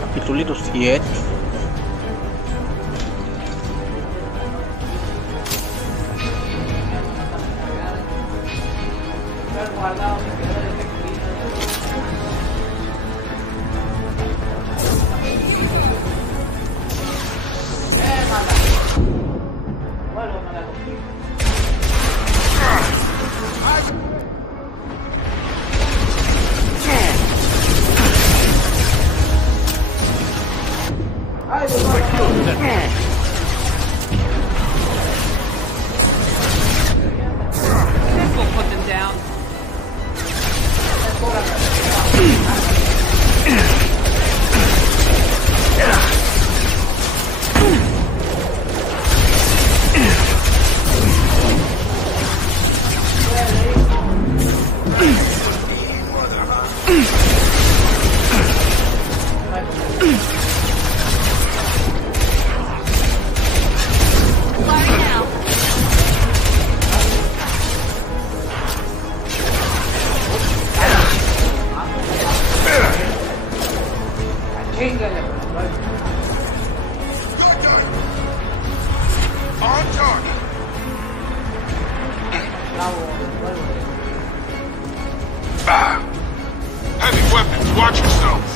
Capítulo 7. Heavy weapons, watch yourselves.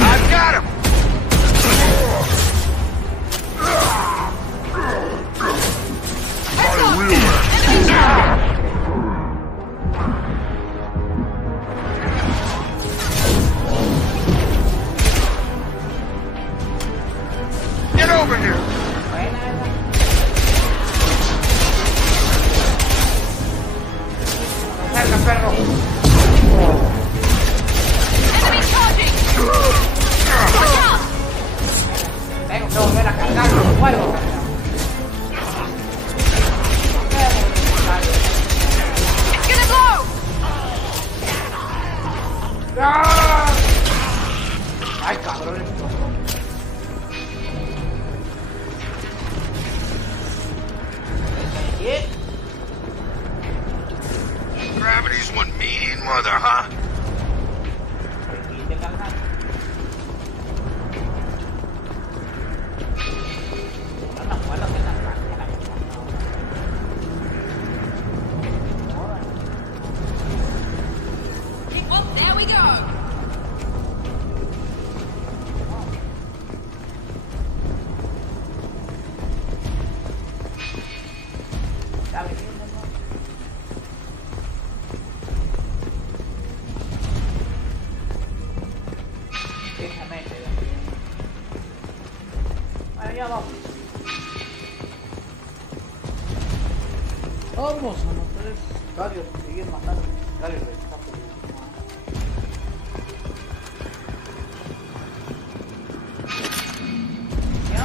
I got him. Get over here! Enemy charging! Watch out! Tengo que volver a cargar los fuegos. It's gonna blow! Ay, cabrón, esto. ¿Qué? Gravity's one mean mother, huh? Well, there we go! Vamos a matar esos sicarios, seguir matando sicarios de escape. ¿Ya?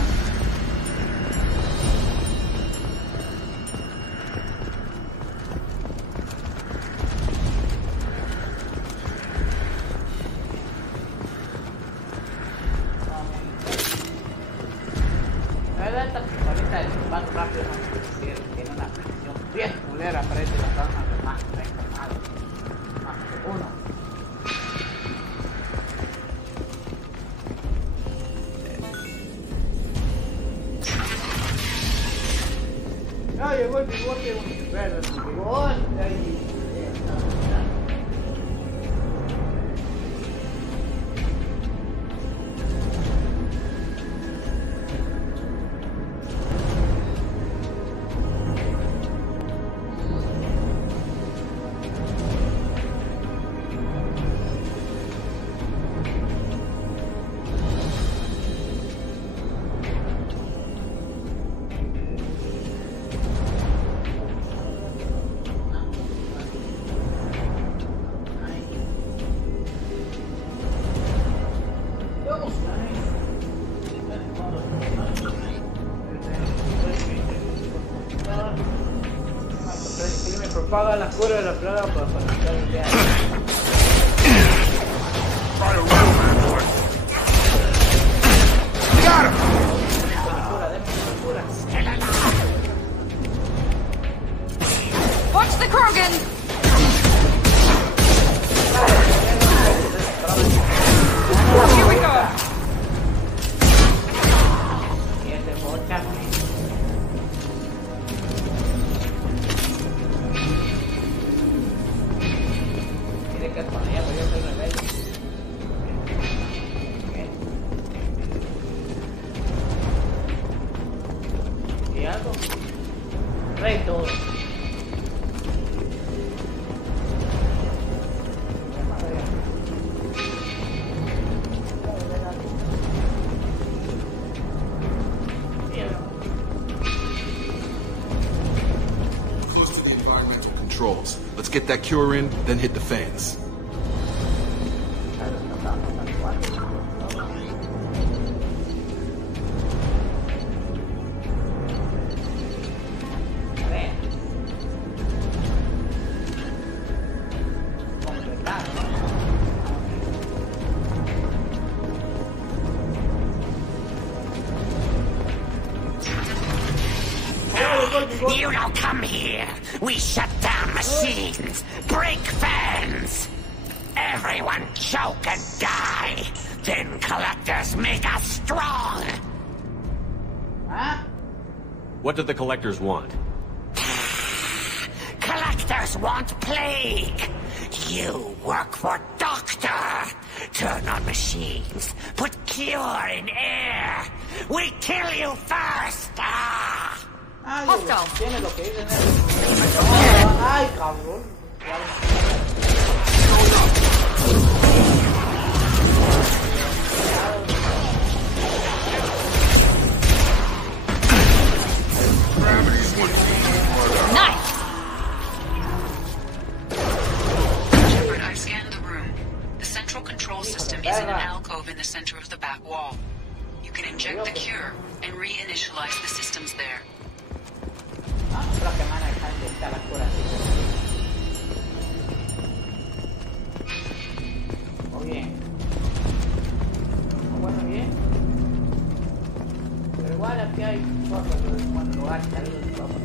La verdad esta pistolita de disparo rápido no se sirve, tiene una precisión bien culera, parece las armas de más reclamado. Más que uno. Ya llegó el bigote verde, el bigote ahí. propaga la cura de la plaga para conectar el viaje. Try a real man's way. Got him! Watch the Krogan! Here we go! Reto. Close to the environmental controls. Let's get that cure in, then hit the fans. You don't come here. We shut down machines, break fans. Everyone choke and die. Then collectors make us strong. Huh? What do the collectors want? Collectors want plague. You work for Doctor. Turn on machines. Put cure in air. We kill you first. Ah! Ah, Hostile. tiene lo que dicen. Ay, cabrón. Gravity's one mean mother. Nice! Shepard, I've scanned the room. The central control system is in an alcove in the center of the back wall. You can inject the cure and reinitialize the systems there. Ah, creo que me van a dejar inyectar la cura así. Muy bien. Bueno, bien. Pero igual aquí hay cosas en buen lugar, saludos y cosas.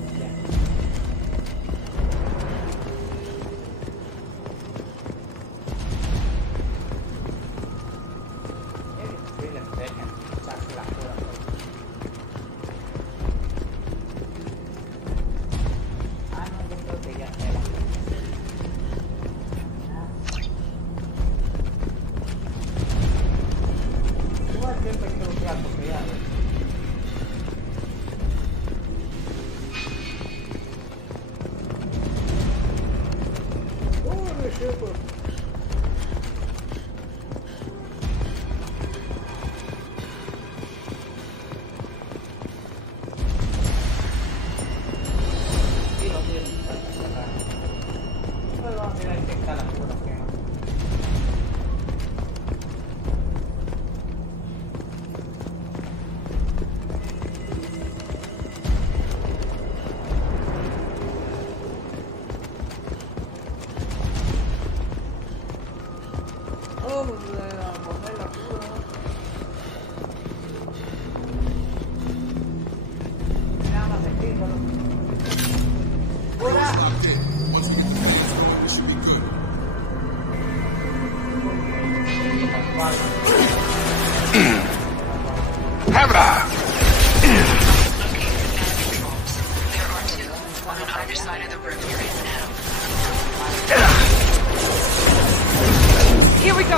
Here we go!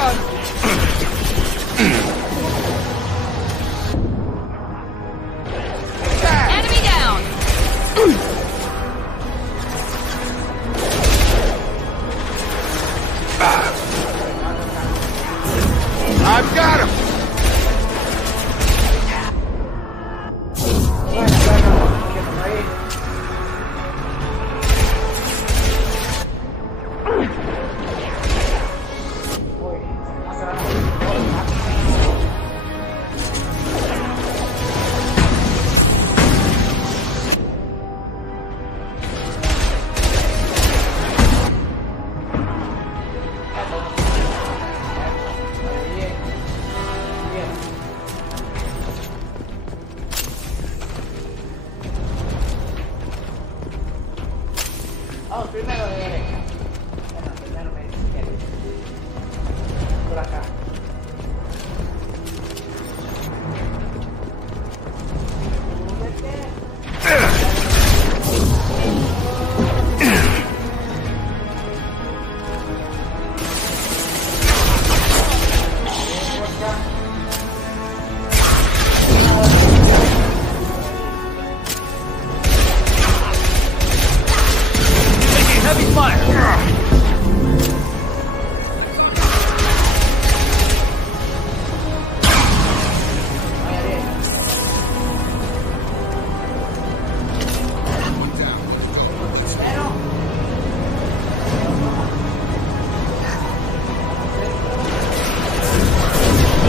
Enemy down! I've got him! Vamos primero de derecha. Bueno, primero me izquierda. Por acá.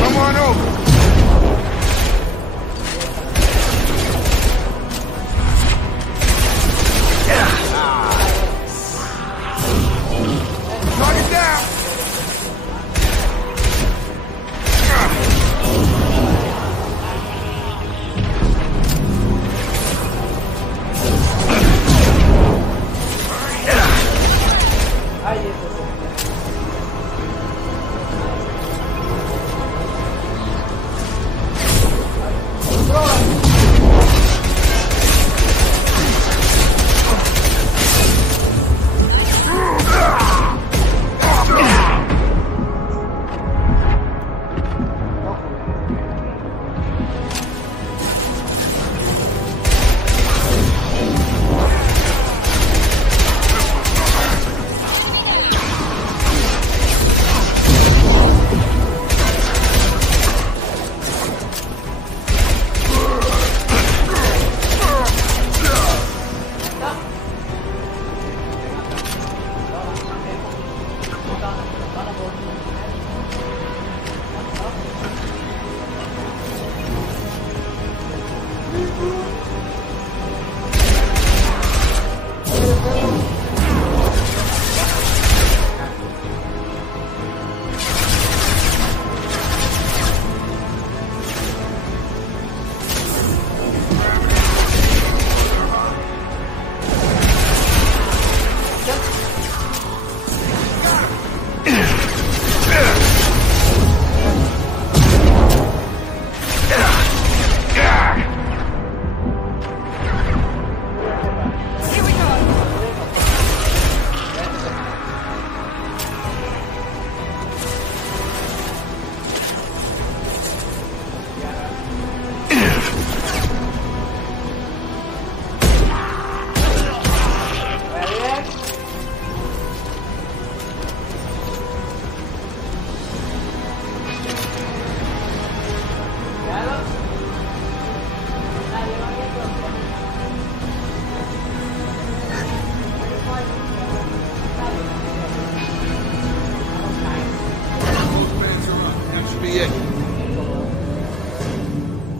Come on over. Knock it down. Ay, eso sí.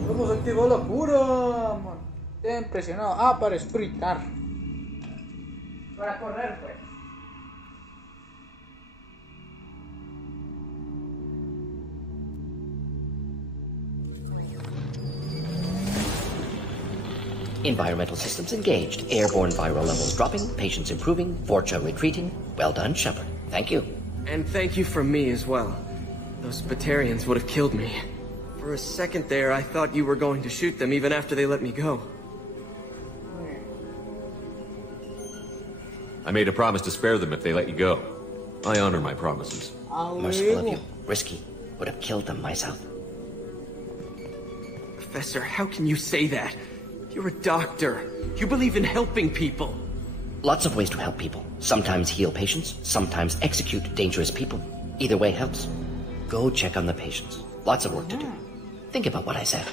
¿Cómo se activó la cura? Te he impresionado. Ah, para sprintar. Para correr, pues. Environmental systems engaged. Airborne viral levels dropping. Patients improving. Vorcha retreating. Well done, Shepard. Thank you. And thank you from me as well. Those Batarians would have killed me. For a second there, I thought you were going to shoot them even after they let me go. I made a promise to spare them if they let you go. I honor my promises. Merciful of you. Risky. Would have killed them myself. Professor, how can you say that? You're a doctor. You believe in helping people. Lots of ways to help people. Sometimes heal patients, sometimes execute dangerous people. Either way helps. Go check on the patients. Lots of work to do. Think about what I said.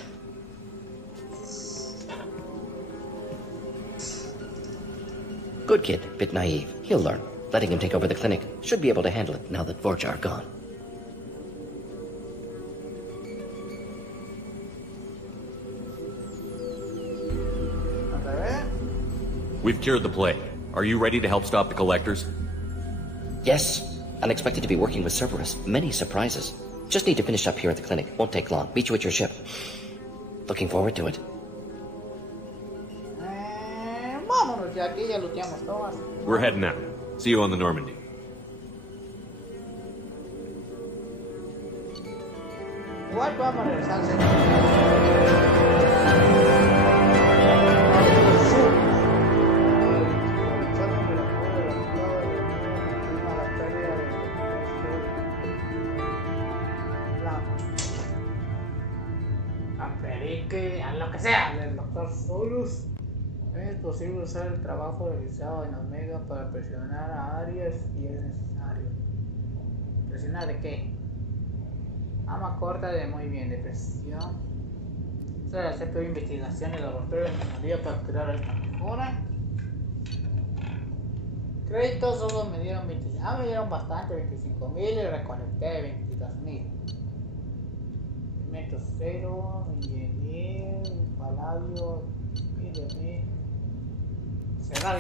Good kid, bit naive. He'll learn. Letting him take over the clinic. Should be able to handle it now that Vorcha are gone. We've cured the plague. Are you ready to help stop the collectors? Yes. Unexpected to be working with Cerberus. Many surprises. Just need to finish up here at the clinic. Won't take long. Meet you at your ship. Looking forward to it. Vámonos porque aquí ya looteamos todas. We're heading out. See you on the Normandy. Igual vamos a regresar al centro. Que a lo que sea del doctor Solus, es posible usar el trabajo realizado en Omega para presionar a Aries si es necesario. ¿Presionar de qué? Ama corta de muy bien, de presión. Se hacer peor investigación en el laboratorio de ingeniería para crear esta mejora. Créditos solo me dieron 25. Me dieron bastante, 25.000 y recolecté 22.000. Metro 0, Miguel, Paladio, cerrar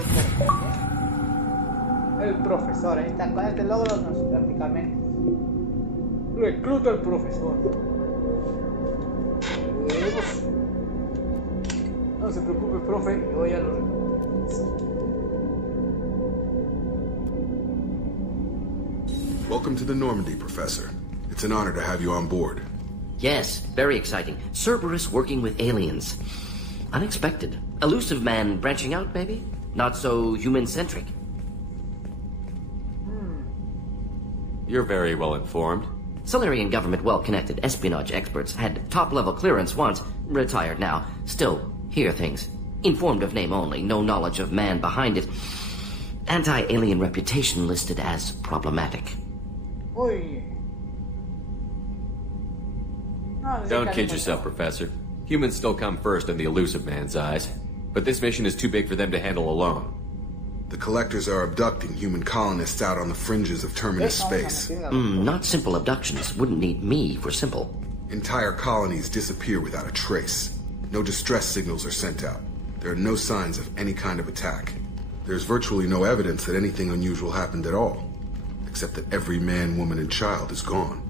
el profesor. Ahí está, con este logro prácticamente recluta al profesor. No se preocupe, profe, yo ya lo recluto. Welcome to the Normandy, Professor. It's an honor to have you on board. Yes, very exciting. Cerberus working with aliens. Unexpected. Elusive man branching out, maybe? Not so human-centric. You're very well informed. Solarian government well-connected espionage experts had top-level clearance once, retired now. Still, hear things. Informed of name only, no knowledge of man behind it. Anti-alien reputation listed as problematic. Oy. Don't kid yourself, Professor. Humans still come first in the elusive man's eyes. But this mission is too big for them to handle alone. The collectors are abducting human colonists out on the fringes of terminus space. Not simple abductions. Wouldn't need me for simple. Entire colonies disappear without a trace. No distress signals are sent out. There are no signs of any kind of attack. There's virtually no evidence that anything unusual happened at all. Except that every man, woman, and child is gone.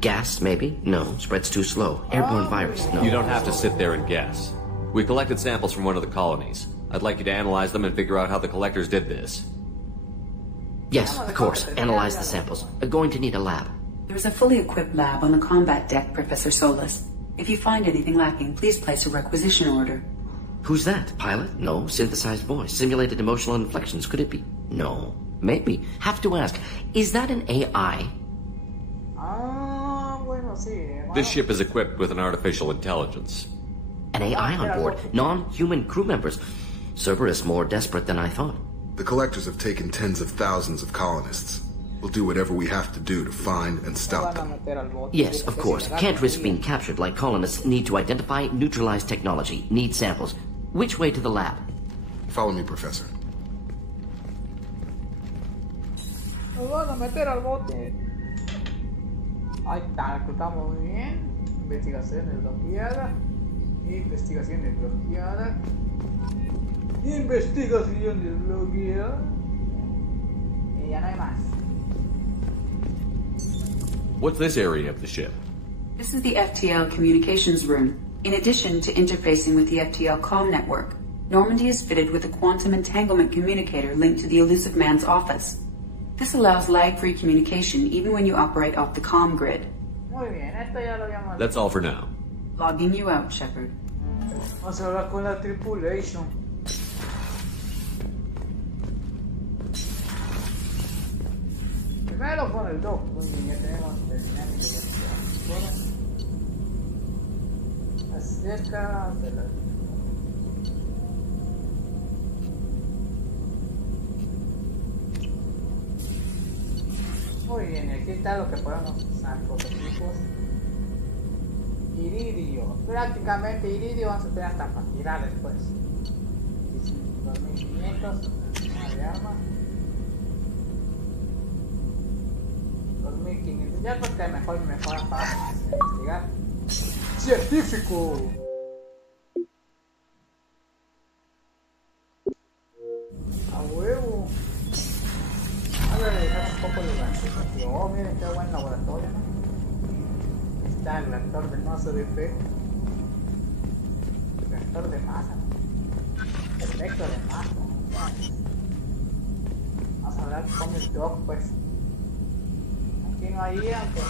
Gas, maybe? No, spreads too slow. Airborne virus, no. You don't have to sit there and guess. We collected samples from one of the colonies. I'd like you to analyze them and figure out how the collectors did this. Yes, of course. Analyze the samples. Going to need a lab. There's a fully equipped lab on the combat deck, Professor Solus. If you find anything lacking, please place a requisition order. Who's that? Pilot? No. Synthesized voice. Simulated emotional inflections. Could it be? No. Maybe. Have to ask. Is that an AI? This ship is equipped with an artificial intelligence. An AI on board. Non-human crew members. Cerberus more desperate than I thought. The collectors have taken tens of thousands of colonists. We'll do whatever we have to do to find and stop them. Yes, of course. Can't risk being captured like colonists. Need to identify, neutralize technology. Need samples. Which way to the lab? Follow me, Professor. Nos van a meter al bote. Ahí está, reclutamos muy bien. Investigaciones bloqueadas. Investigaciones bloqueadas. Investigaciones bloqueadas. Y ya no hay más. What's this area of the ship? This is the FTL communications room. In addition to interfacing with the FTL comm network, Normandy is fitted with a quantum entanglement communicator linked to the elusive man's office. This allows lag-free communication even when you operate off the comm grid. Muy bien, esto ya lo habíamos. That's all for now. Logging you out, Shepard. Vamos a hablar con la tripulation. Primero con el dock. Muy bien, ya tenemos el dinámico de acerca de la. Muy bien, aquí está lo que podemos usar, prototipos. Iridio, prácticamente iridio vamos a tener hasta para tirar después. 2500, una de armas. 2500, ya porque mejor para investigar. ¡Científico! ¡A huevo! Voy a dejar un poco de lugar. Oh, miren qué buen laboratorio, ¿no? Está el reactor de masa de fe. El reactor de masa. Efecto de masa. Vamos a hablar con el Doc, pues. Aquí no hay aunque...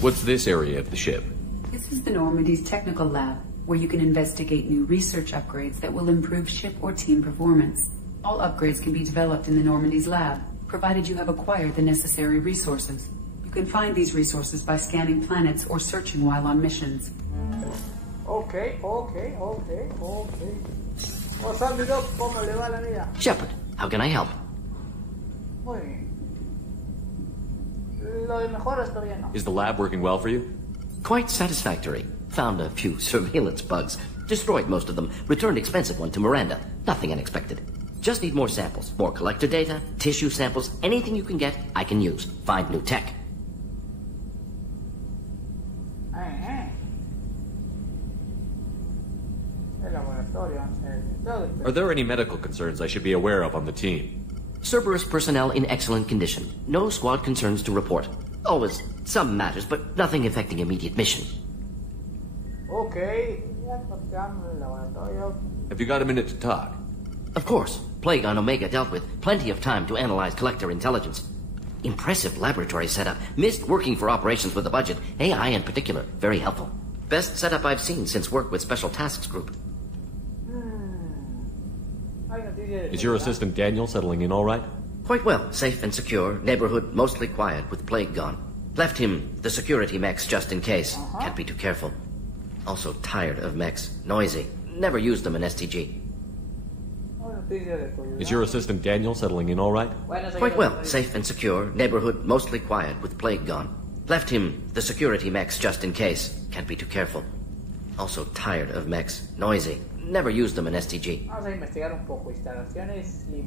What's this area of the ship? This is the Normandy's technical lab, where you can investigate new research upgrades that will improve ship or team performance. All upgrades can be developed in the Normandy's lab, provided you have acquired the necessary resources. You can find these resources by scanning planets or searching while on missions. Okay. What's up, Doc? ¿Cómo le va la vida? Shepard, how can I help? Muy bien. Lo de mejoras todavía no. Is the lab working well for you? Quite satisfactory. Found a few surveillance bugs. Destroyed most of them. Returned expensive one to Miranda. Nothing unexpected. Just need more samples. More collector data, tissue samples, anything you can get, I can use. Find new tech. El laboratorio, todo. Are there any medical concerns I should be aware of on the team? Cerberus personnel in excellent condition. No squad concerns to report. Always some matters, but nothing affecting immediate mission. Okay. Ya tocamos el laboratorio. Have you got a minute to talk? Of course. Plague on Omega dealt with. Plenty of time to analyze collector intelligence. Impressive laboratory setup. Missed working for operations with a budget. AI in particular. Very helpful. Best setup I've seen since work with Special Tasks Group. Is your assistant Daniel settling in all right? Quite well. Safe and secure. Neighborhood mostly quiet with Plague gone. Left him the security mechs just in case. Can't be too careful. Also tired of mechs. Noisy. Never used them in STG. Is your assistant Daniel settling in all right? Quite well. Safe and secure. Neighborhood mostly quiet with Plague gone. Left him the security mechs just in case. Can't be too careful. Also tired of mechs. Noisy. Never used them in STG.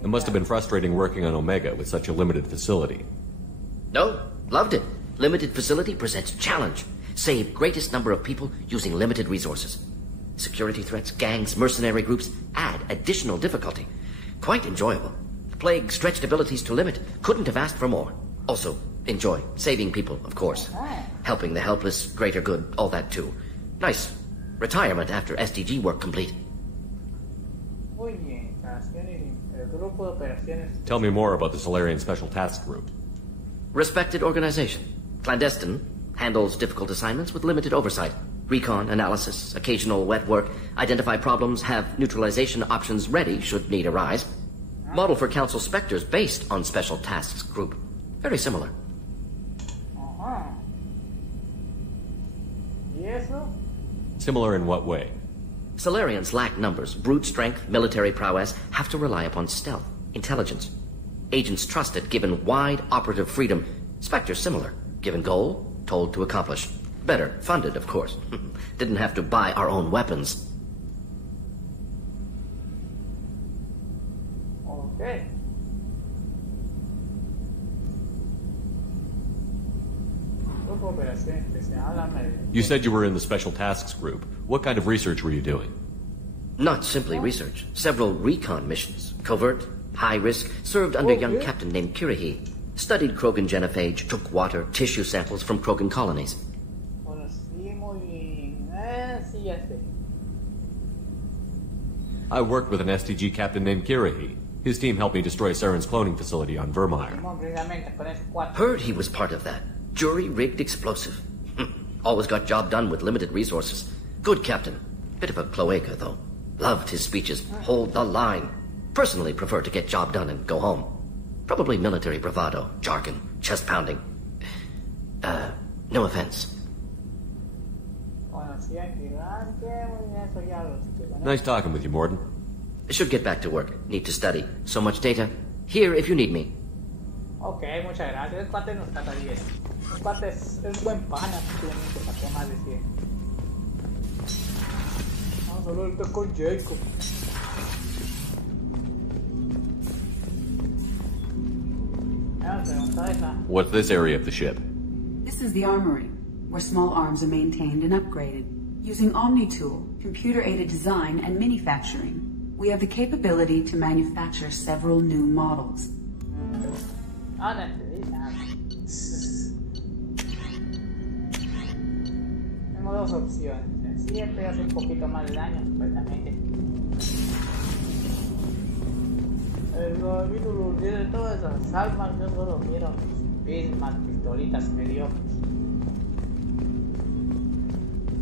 It must have been frustrating working on Omega with such a limited facility. No, loved it. Limited facility presents challenge. Save greatest number of people using limited resources. Security threats, gangs, mercenary groups add additional difficulty. Quite enjoyable. Plague stretched abilities to limit. Couldn't have asked for more. Also, enjoy. Saving people, of course. Helping the helpless, greater good, all that too. Nice. Retirement after STG work complete. Tell me more about the Solarian Special Task Group. Respected organization. Clandestine. Handles difficult assignments with limited oversight. Recon, analysis, occasional wet work. Identify problems, have neutralization options ready should need arise. Model for Council Spectres based on Special Tasks Group. Very similar. Similar in what way? Solarians lack numbers, brute strength, military prowess, have to rely upon stealth, intelligence. Agents trusted, given wide operative freedom. Spectres similar, given goal, told to accomplish. Better, funded, of course. Didn't have to buy our own weapons. Okay. You said you were in the Special Tasks Group. What kind of research were you doing? Not simply research. Several recon missions. Covert, high risk, served under a young captain named Kirihi. Studied Krogan genophage, took water, tissue samples from Krogan colonies. I worked with an STG captain named Kirihi. His team helped me destroy Saren's cloning facility on Vermeer. Heard he was part of that. Jury-rigged explosive. Always got job done with limited resources. Good captain. Bit of a cloaca, though. Loved his speeches. Hold the line. Personally prefer to get job done and go home. Probably military bravado, jargon, chest pounding. No offense. Nice talking with you, Morden. Should get back to work. Need to study. So much data. Here if you need me. Ok, muchas gracias. El cuate nos trata bien. El cuate es buen pana, simplemente, para qué más decir. Vamos a hablar ahorita con Jacob. What's this area of the ship? This is the armory, where small arms are maintained and upgraded. Using Omni-Tool, computer-aided design and manufacturing, we have the capability to manufacture several new models. Tengo dos opciones. 7 hace un poquito más de daño, supuestamente. El capítulo tiene todas esas armas, yo solo quiero mis mismas pistolitas mediocres.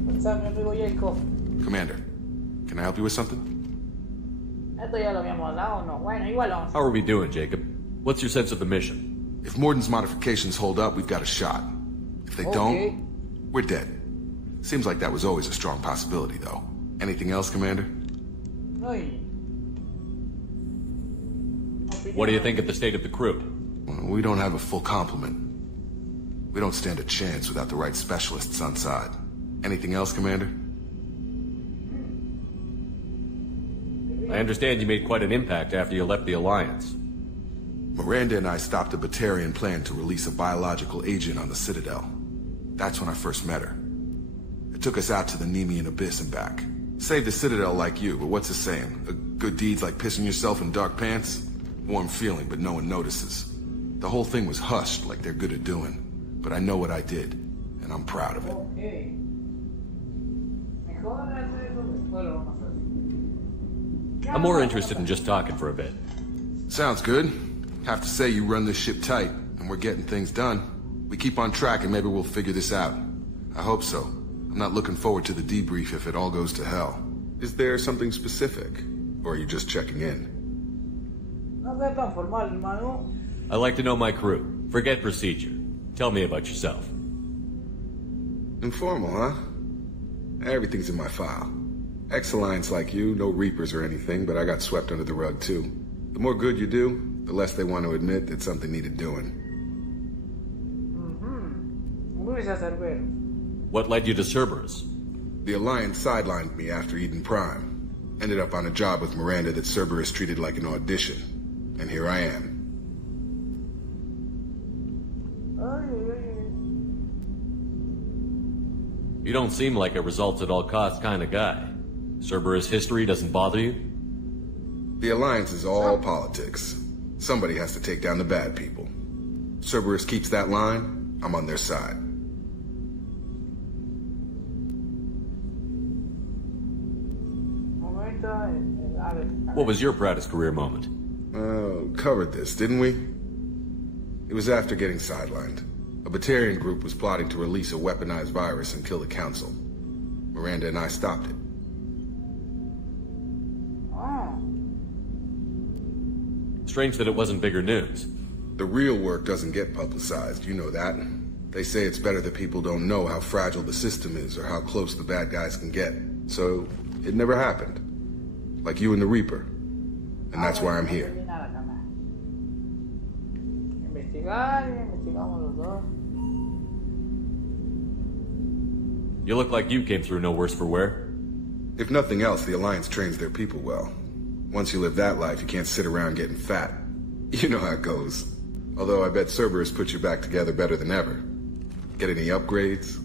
What's up, mi amigo Jacob? Commander, can I help you with something? Esto ya lo habíamos dado, ¿no? Bueno, igual vamos. How are we doing, Jacob? What's your sense of the mission? If Morden's modifications hold up, we've got a shot. If they don't, we're dead. Seems like that was always a strong possibility, though. Anything else, Commander? Ay. What do you think of the state of the crew? Well, we don't have a full complement. We don't stand a chance without the right specialists on side. Anything else, Commander? I understand you made quite an impact after you left the Alliance. Miranda and I stopped a Batarian plan to release a biological agent on the Citadel. That's when I first met her. It took us out to the Nemean Abyss and back. Saved the Citadel like you, but what's the saying? A good deed's like pissing yourself in dark pants? Warm feeling, but no one notices. The whole thing was hushed like they're good at doing. But I know what I did, and I'm proud of it. Okay. I'm more interested in just talking for a bit. Sounds good. Have to say you run this ship tight, and we're getting things done. We keep on track and maybe we'll figure this out. I hope so. I'm not looking forward to the debrief if it all goes to hell. Is there something specific? Or are you just checking in? I like to know my crew. Forget procedure. Tell me about yourself. Informal, huh? Everything's in my file. Ex-Alliance like you, no Reapers or anything, but I got swept under the rug too. The more good you do, the less they want to admit that something needed doing. What led you to Cerberus? The Alliance sidelined me after Eden Prime. Ended up on a job with Miranda that Cerberus treated like an audition. And here I am. You don't seem like a results-at-all-costs kind of guy. Cerberus history doesn't bother you? The Alliance is all politics. Somebody has to take down the bad people. Cerberus keeps that line, I'm on their side. What was your proudest career moment? Covered this, didn't we? It was after getting sidelined. A Batarian group was plotting to release a weaponized virus and kill the Council. Miranda and I stopped it. Strange that it wasn't bigger news. The real work doesn't get publicized, you know that. They say it's better that people don't know how fragile the system is or how close the bad guys can get. So, it never happened. Like you and the Reaper. And that's why I'm here. You look like you came through no worse for wear. If nothing else, the Alliance trains their people well. Once you live that life, you can't sit around getting fat. You know how it goes. Although I bet Cerberus puts you back together better than ever. Get any upgrades?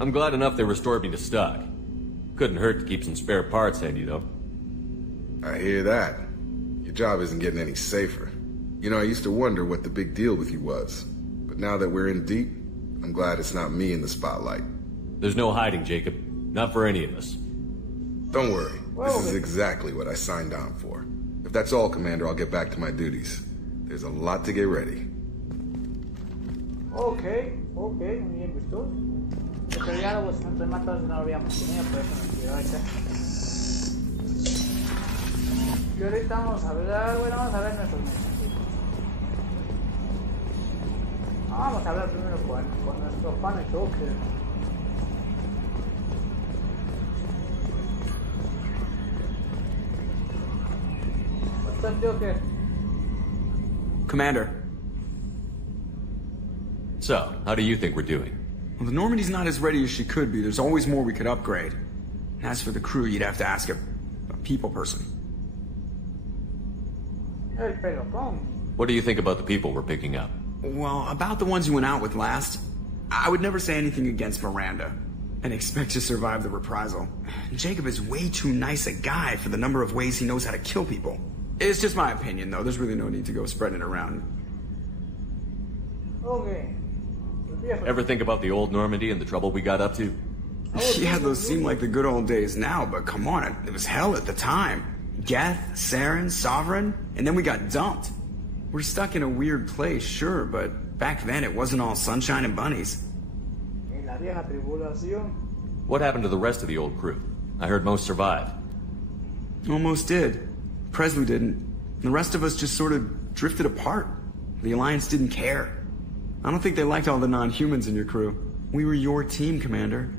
I'm glad enough they restored me to stock. Couldn't hurt to keep some spare parts handy, though. I hear that. Your job isn't getting any safer. You know, I used to wonder what the big deal with you was. But now that we're in deep, I'm glad it's not me in the spotlight. There's no hiding, Jacob. Not for any of us. Don't worry. This is exactly what I signed on for. If that's all, Commander, I'll get back to my duties. There's a lot to get ready. Okay, muy bien visto. Este diálogo entre más tarde no lo habíamos tenido, por eso me quiero echar. Y ahorita vamos a hablar, bueno, vamos a ver nuestros mensajes. Vamos a hablar primero con nuestro fan Joker. What's up, Joker? Commander. So, how do you think we're doing? Well, the Normandy's not as ready as she could be. There's always more we could upgrade. And as for the crew, you'd have to ask a people person. El pelotón. What do you think about the people we're picking up? Well, about the ones you went out with last, I would never say anything against Miranda. And expect to survive the reprisal. Jacob is way too nice a guy for the number of ways he knows how to kill people. It's just my opinion, though. There's really no need to go spreading it around. Ok. Ever think about the old Normandy and the trouble we got up to? Yeah, those seem like the good old days now, but come on, it was hell at the time. Geth, Saren, Sovereign, and then we got dumped. We're stuck in a weird place, sure, but back then it wasn't all sunshine and bunnies. En la vieja tribulación. What happened to the rest of the old crew? I heard most survived. Almost did. Presley didn't. The rest of us just sort of drifted apart. The Alliance didn't care. I don't think they liked all the non-humans in your crew. We were your team, Commander.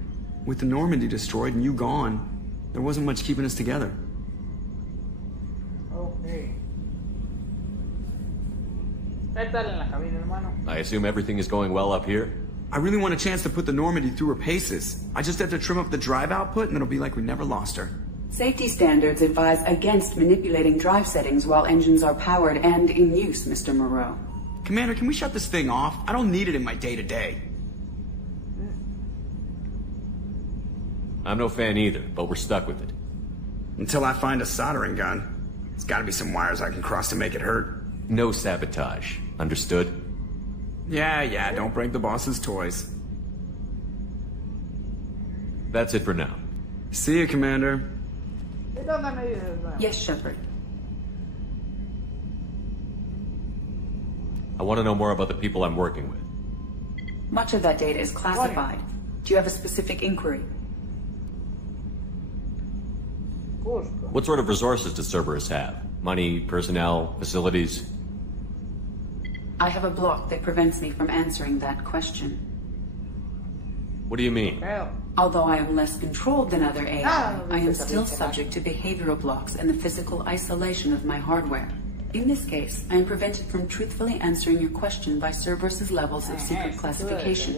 With the Normandy destroyed and you gone, there wasn't much keeping us together. Ok. ¿Qué tal en la cabina, hermano? I assume everything is going well up here? I really want a chance to put the Normandy through her paces. I just have to trim up the drive output and it'll be like we never lost her. Safety standards advise against manipulating drive settings while engines are powered and in use, Mr. Moreau. Commander, can we shut this thing off? I don't need it in my day-to-day. I'm no fan either, but we're stuck with it. Until I find a soldering gun. There's gotta be some wires I can cross to make it hurt. No sabotage. Understood? Yeah, don't break the boss's toys. That's it for now. See you, Commander. Yes, Shepard. I want to know more about the people I'm working with. Much of that data is classified. Do you have a specific inquiry? What sort of resources does Cerberus have? Money, personnel, facilities? I have a block that prevents me from answering that question. What do you mean? Although I am less controlled than other AI, I am still subject to behavioral blocks and the physical isolation of my hardware. In this case, I am prevented from truthfully answering your question by Cerberus's levels of secret classification.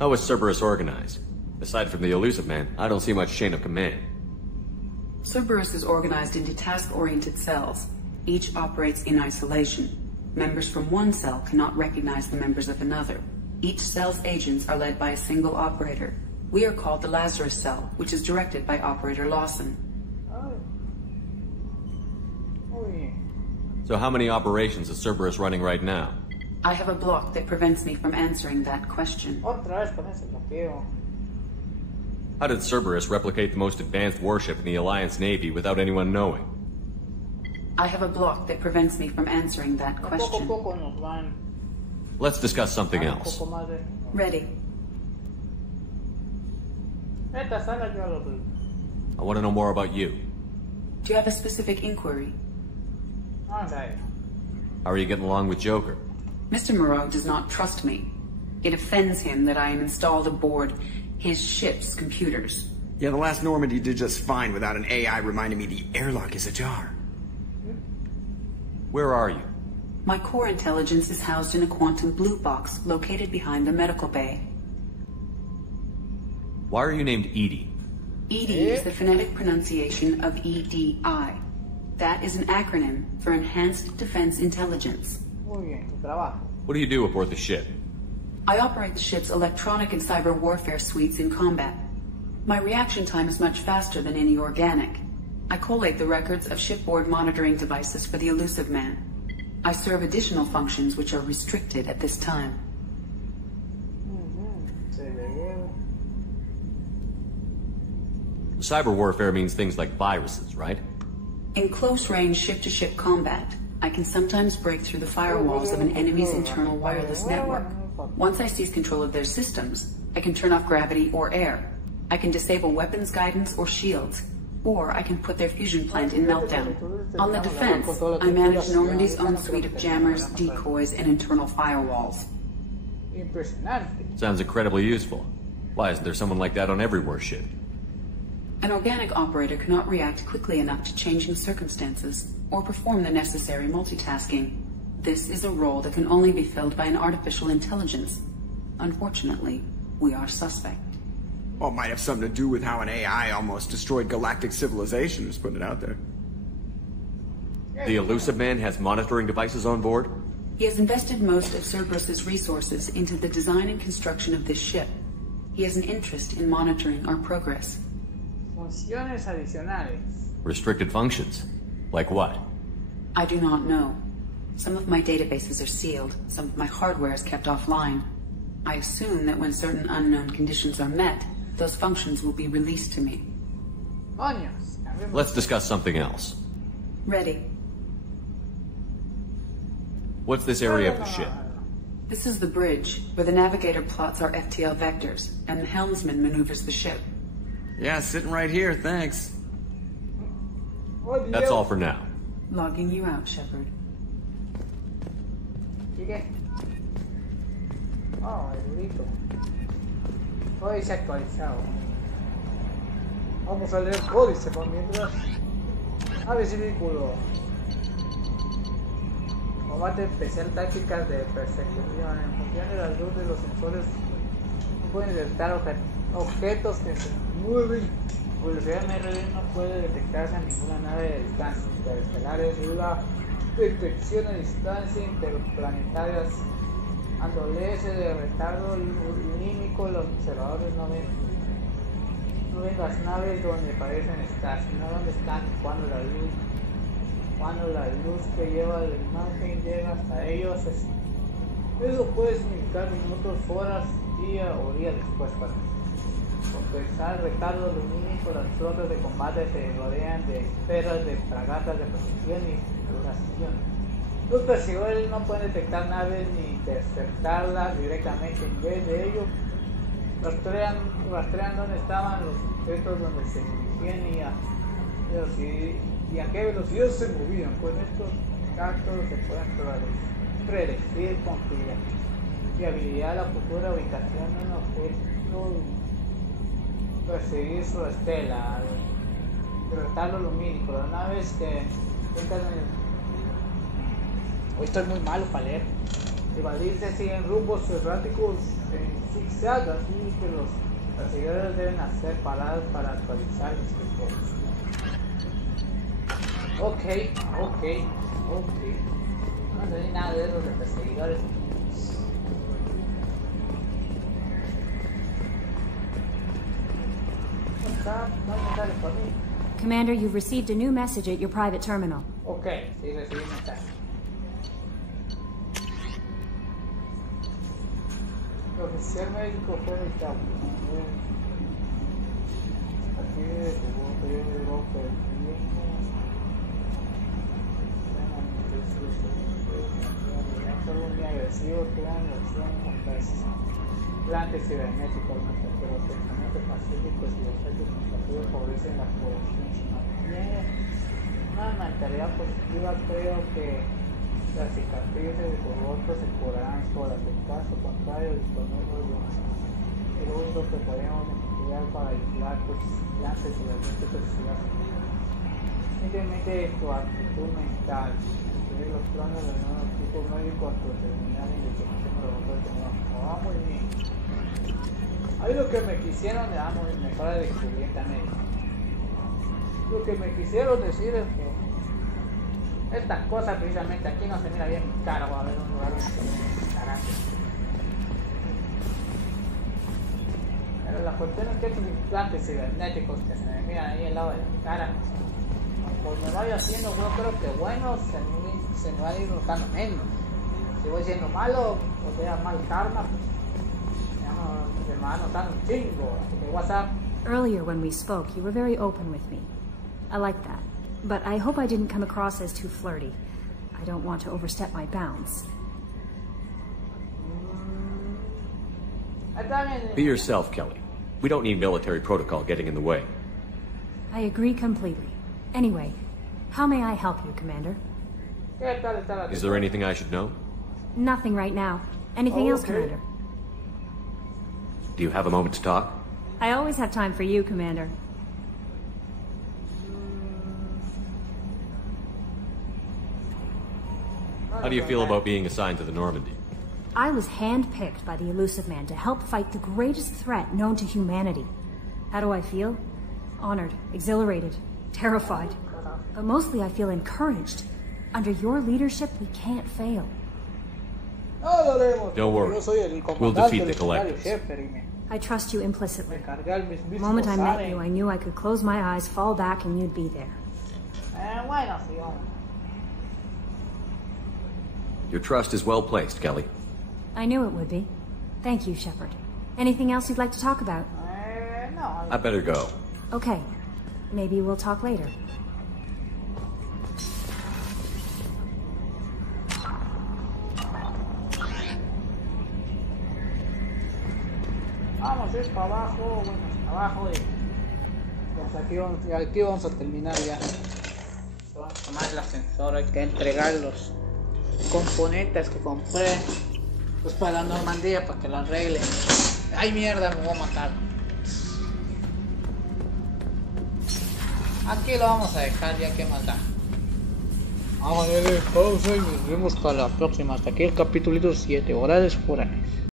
How is Cerberus organized? Aside from the Elusive Man, I don't see much chain of command. Cerberus is organized into task-oriented cells. Each operates in isolation. Members from one cell cannot recognize the members of another. Each cell's agents are led by a single operator. We are called the Lazarus Cell, which is directed by Operator Lawson. So how many operations is Cerberus running right now? I have a block that prevents me from answering that question. How did Cerberus replicate the most advanced warship in the Alliance Navy without anyone knowing? I have a block that prevents me from answering that question. Let's discuss something else. Ready. I want to know more about you. Do you have a specific inquiry? How are you getting along with Joker? Mr. Moreau does not trust me. It offends him that I am installed aboard his ship's computers. Yeah, the last Normandy did just fine without an AI reminding me the airlock is ajar. Where are you? My core intelligence is housed in a quantum blue box located behind the medical bay. Why are you named Edie? Edie is the phonetic pronunciation of EDI. That is an acronym for Enhanced Defense Intelligence. What do you do aboard the ship? I operate the ship's electronic and cyber warfare suites in combat. My reaction time is much faster than any organic. I collate the records of shipboard monitoring devices for the Elusive Man. I serve additional functions which are restricted at this time. Cyber warfare means things like viruses, right? In close-range ship-to-ship combat, I can sometimes break through the firewalls of an enemy's internal wireless network. Once I seize control of their systems, I can turn off gravity or air. I can disable weapons guidance or shields, or I can put their fusion plant in meltdown. On the defense, I manage Normandy's own suite of jammers, decoys, and internal firewalls. Sounds incredibly useful. Why isn't there someone like that on every warship? An organic operator cannot react quickly enough to changing circumstances or perform the necessary multitasking. This is a role that can only be filled by an artificial intelligence. Unfortunately, we are suspect. Well, it might have something to do with how an AI almost destroyed galactic civilization, just putting it out there. The Elusive Man has monitoring devices on board? He has invested most of Cerberus's resources into the design and construction of this ship. He has an interest in monitoring our progress. Restricted functions? Like what? I do not know. Some of my databases are sealed, some of my hardware is kept offline. I assume that when certain unknown conditions are met, those functions will be released to me. Let's discuss something else. Ready. What's this area of the ship? This is the bridge, where the navigator plots our FTL vectors, and the helmsman maneuvers the ship. Yeah, sitting right here, thanks. That's all for now. Logging you out, Shepard. ¿Sigue? Oh, el grito. Hoy se ha actualizado. Vamos a leer el códice por mientras. Aves y vehículo. Combate especial, tácticas de persecución. En función de la luz de los sensores, no pueden detectar objetos que se mueven. La velocidad MRV no puede detectarse a ninguna nave de distancia interestelares. La detección a distancia interplanetarias. Adolece de retardo lumínico. Los observadores no ven las naves donde parecen estar, sino donde están cuando la luz que lleva la imagen llega hasta ellos. Eso puede significar minutos, horas, día o días después. Para compensar el retardo lumínico, las flotas de combate se rodean de esferas de fragatas de protección y duración. Los perseguidores no pueden detectar naves ni interceptarlas directamente. En vez de ello, rastrean dónde estaban los objetos, donde se dirigían y a qué velocidad se movían. Con estos datos se pueden predecir con fiabilidad la futura ubicación de un objeto y perseguir su estela. El retardo lumínico, las naves que entran en... Hoy estoy muy malo para leer. Evadirse siguen rumbos erráticos en zigzag, así que los perseguidores deben hacer paradas para actualizar los recursos. Ok. No entendí nada de los perseguidores. Commander, you've received a new message at your private terminal. Ok, sí, recibí un mensaje. El oficial médico fue el campo. Aquí tuvo un periodo de golpe del tiempo. Solo muy agresivo, plan de acción plantes cibernéticos, pero los pensamientos pacíficos y los hechos negativos favorecen la población. Una mentalidad positiva, creo que las cicatrices de tu rostro se curarán solas. En caso contrario, disponemos de lo único que podemos emplear para aislar tus plantas y las toxicidades. Simplemente tu actitud mental, incluir los planes del nuevo equipo médico hasta terminar la investigación de los motores tecnológicos. Muy bien. Ahí lo que me quisieron, mejora de descubrimiento médico. Lo que me quisieron decir es que estas cosas precisamente aquí no se mira bien caro, va a haber un lugar donde se mira carajo. Pero la cuestión es que estos implantes cibernéticos que se me miran ahí al lado de la cara, conforme vaya haciendo, yo creo que bueno, se me va a ir notando menos. Si voy siendo malo, o sea, mal karma, ya no se me va notando un chingo. Así que WhatsApp. Earlier when we spoke, you were very open with me. I like that. But I hope I didn't come across as too flirty. I don't want to overstep my bounds. Be yourself, Kelly. We don't need military protocol getting in the way. I agree completely. Anyway, how may I help you, Commander? Is there anything I should know? Nothing right now. Anything else, Commander? Do you have a moment to talk? I always have time for you, Commander. How do you feel about being assigned to the Normandy? I was handpicked by the Elusive Man to help fight the greatest threat known to humanity. How do I feel? Honored, exhilarated, terrified. But mostly I feel encouraged. Under your leadership, we can't fail. Don't worry. We'll defeat the Collectors. I trust you implicitly. The moment I met you, I knew I could close my eyes, fall back, and you'd be there. Your trust is well placed, Kelly. I knew it would be. Thank you, Shepard. Anything else you'd like to talk about? No. I better go. Okay. Maybe we'll talk later. Vamos, es para abajo, bueno, abajo y pues aquí vamos a terminar ya. Vamos a tomar el ascensor, hay que entregar los componentes que compré pues para la Normandía, para que lo arreglen. Ay mierda, me voy a matar. Aquí lo vamos a dejar ya, que más da. Vamos a darle pausa y nos vemos para la próxima. Hasta aquí el capítulo 7, horarios forales.